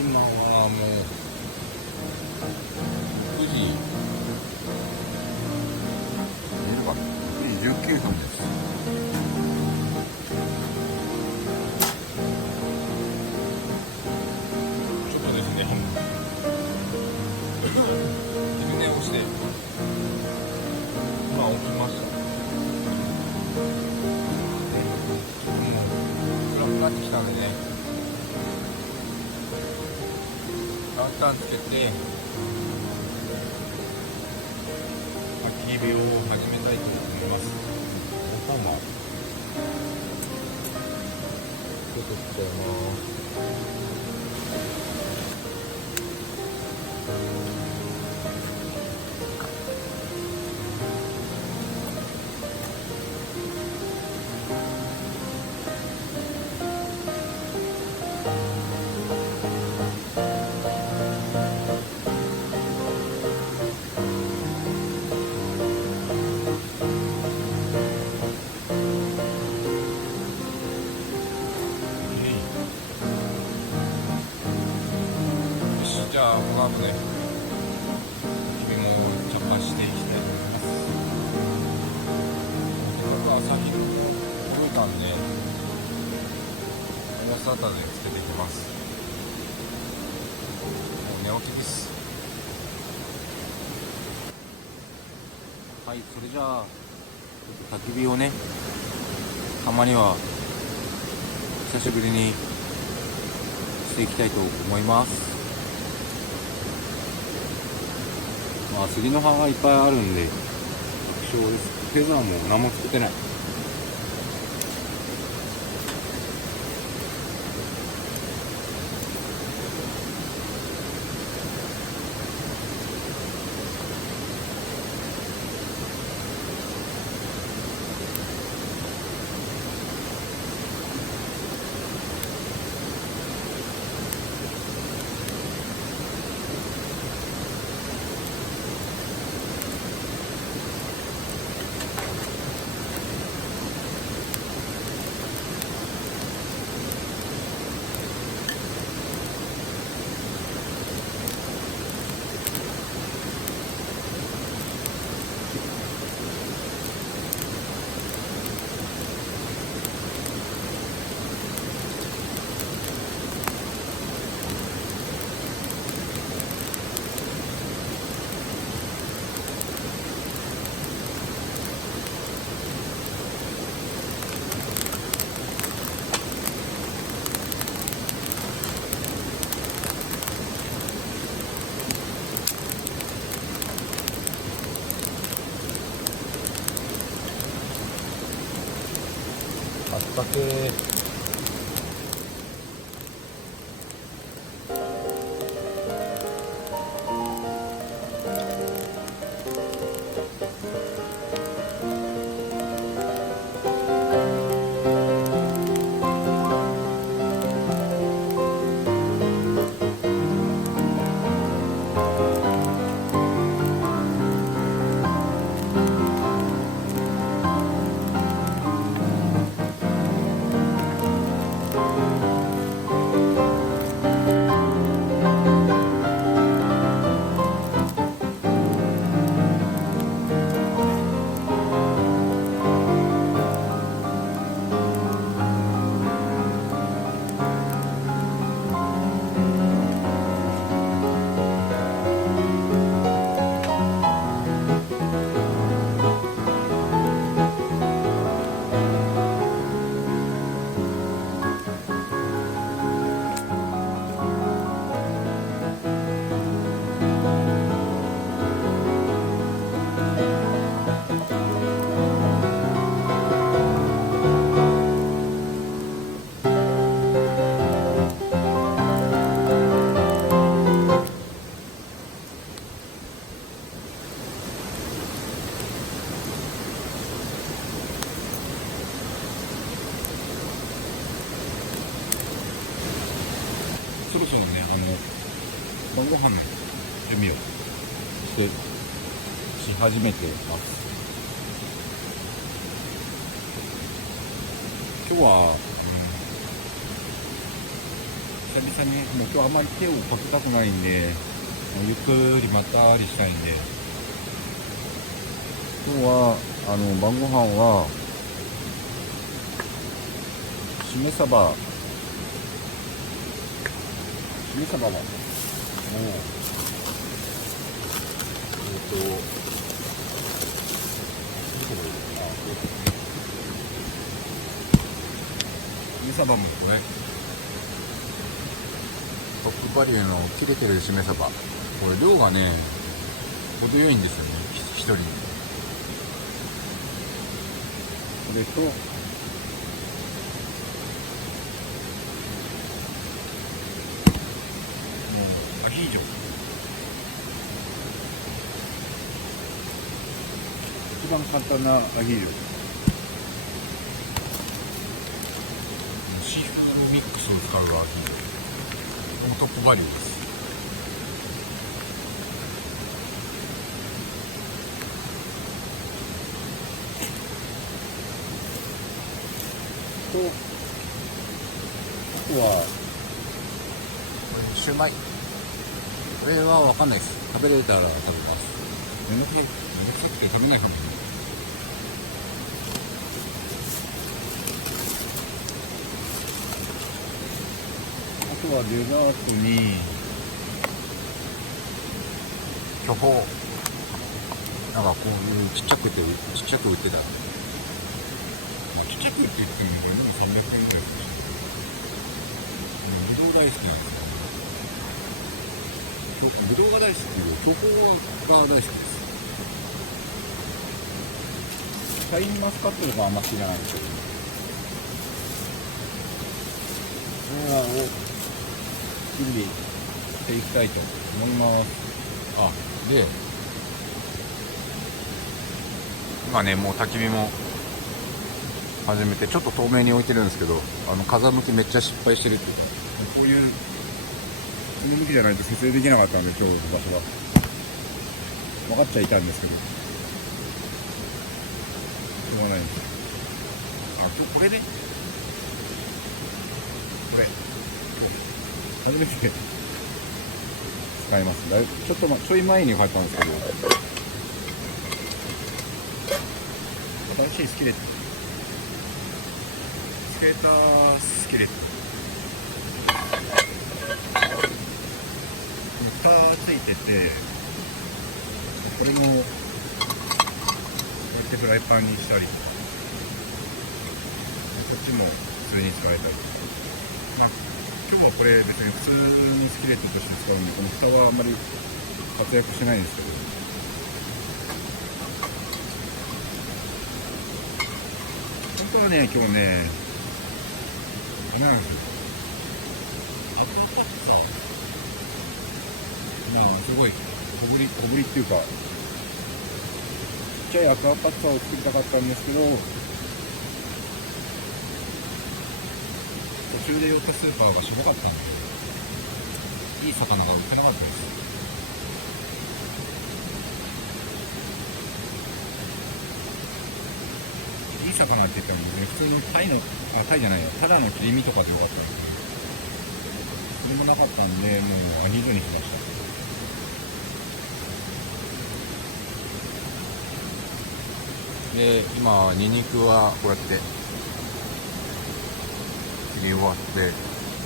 今はもう9時見えるかな、9時19分です。ちょっとですね、昼寝をして今起きました。もう暗くなってきたんでね、ランタンつけて焚き火を始めたいと思います。音も出てきたよな。じゃあこの後ね、日々も茶化していきたいと思います。せっかく朝日も届いたんで、朝あたりにつけていきます。もう寝起きです。はい、それじゃあ焚き火をね、たまには久しぶりにしていきたいと思います。まあ、杉の葉がいっぱいあるんで楽勝です。フェザーも何も作ってない。あったけー。そろそろね、晩ご飯の準備をし始めてます。今日は、久々にもう今日あんまり手をかけたくないんで、ゆっくりまったりしたいんで、今日は晩ご飯はしめ鯖はしめ鯖もこれトップバリューの切れてるしめ鯖、これ量がね程よいんですよね、一人に。これとアヒージョ、一番簡単なアヒージョ、シーフードミックスを使うアヒージョ、このトップバリューです。とあとはこれシューマイ、これは分かんないです。食べれたら食べます。めんどくさくて食べないかも。あとはデザートに巨峰、なんかこういうちっちゃく売ってた、ちっちゃく売って言ってもこれでも300円ぐらいです。ぶどう大好きなんですよ。ぶどうが大好きで、巨峰が大好きです。シャインマスカットとかあんま好きじゃないんですけど、これらを準備していきたいと思います。で今ね、もう焚き火も始めて、ちょっと透明に置いてるんですけど、風向きめっちゃ失敗してるっていうか、こういう向きじゃないと撮影できなかったので、今日の場所は分かっちゃいたんですけど、しょうがないんです。今日これね、初めて使います。ちょい前に買ったんですけど、新しいスキレット、スケータースキレット、蓋ついてて、これもこうやってフライパンにしたり、こっちも普通に使えたり、今日はこれ別に普通にスキレットとして使うんで、この蓋はあんまり活躍しないんですけど、本当はね、今日ね、ダメなんですよ。アクアパッツァ、すごい小ぶりっていうか、ちっちゃいアクアパッツァを作りたかったんですけど、途中で寄ったスーパーがしょぼかったんで、いい魚が売ってなかったんですよ。いい魚って言っても、普通のタイじゃないよ、ただの切り身とかでよかったんですけど、それもなかったんで、もうアヒージョにしました。で、今ニンニクはこうやって切り終わって、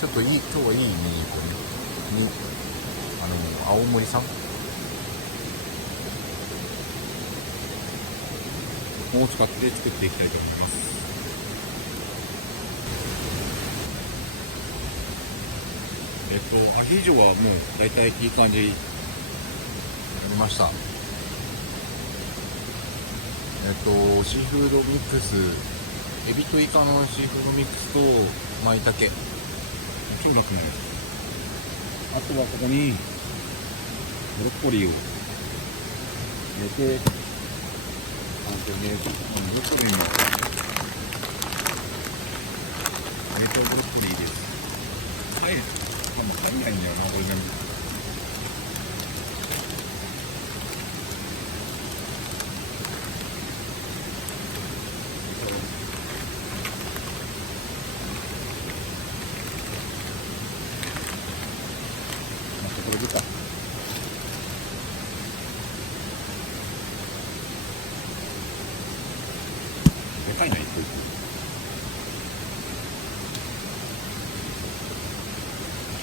ちょっと今日はいいニンニクに青森産を使って作っていきたいと思います。アヒージョはもうだいたいいい感じになりました。シーフードミックス、エビとイカのシーフードミックスと舞茸、あとはここにブロッコリーを入れて、ブロッコリーも冷凍ブロッコリーです。入るかも足りないんだよな、これ全部。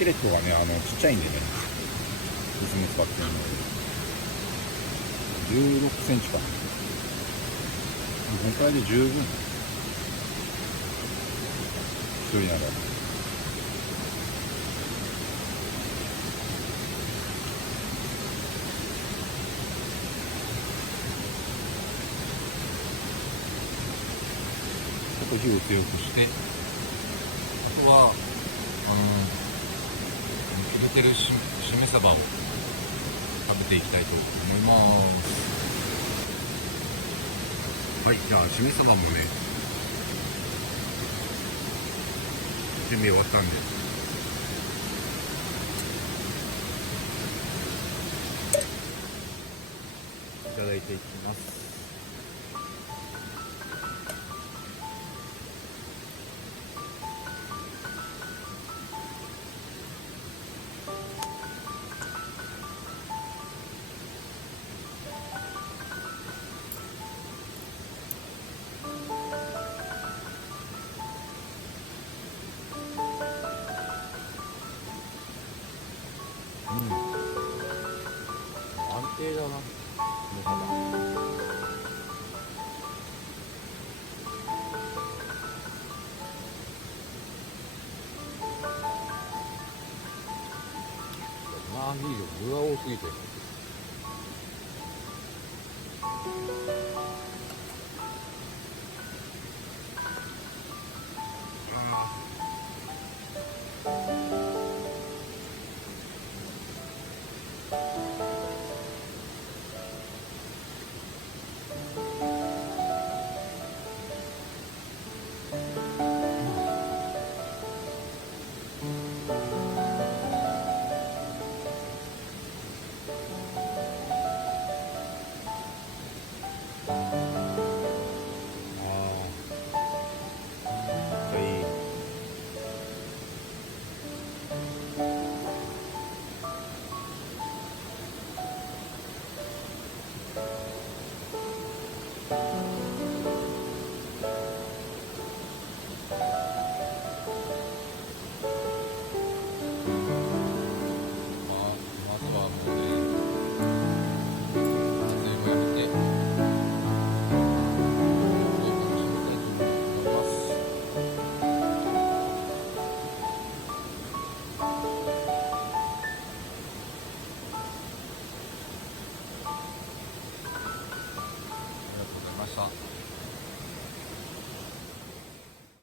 キレットがねちっちゃいんでね、娘使ってるので16センチかな。このくらいで十分、一人なら。ちょっと火を強くして、あとは切れてるしめ鯖を食べていきたいと思います。はい、じゃあしめ鯖もね準備終わったんで、いただいていきます。安定だな、しめ鯖。アヒージョ具が多すぎてました。